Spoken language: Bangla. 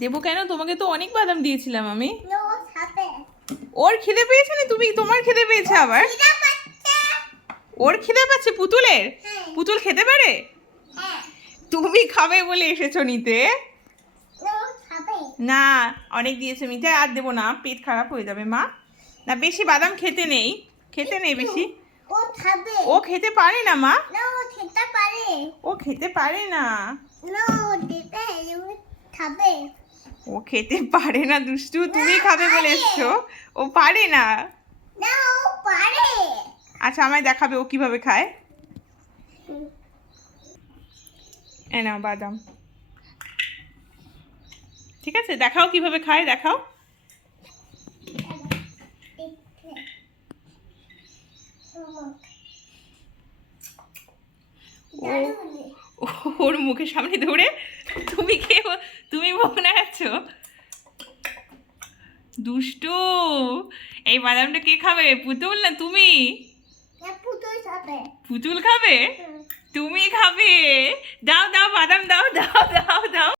দেবো কেন? তোমাকে তো অনেক বাদাম দিয়েছিলাম আমি। ওর খিদে পেয়েছে না? তোমার খিদে পেয়েছে আবার? ওর খিদে পাচ্ছে পুতুলের? পুতুল খেতে পারে? তুমি খাবে বলে এসেছো নিতে? না, অনেক দিয়েছে মিঠে, আর দেবো না, পেট খারাপ হয়ে যাবে মা। না, বেশি বাদাম খেতে নেই বেশি। ও খেতে পারে না মা। ও খেতে পারে না। ও খেতে পারে না দুষ্টু, তুমি খাবে বলে এসছো। ও পারে না। আচ্ছা, আমায় দেখাবে ও কিভাবে খায়। এ নাও বাদাম। ঠিক আছে, দেখাও কিভাবে খায়, দেখাও। ওর মুখের সামনে ধরে তুমি মুখ নাড়াচ্ছ। দুষ্টু, এই বাদামটা কে খাবে? পুতুল না তুমি? পুতুল খাবে? তুমি খাবে? দাও দাও বাদাম দাও দাও দাও দাও।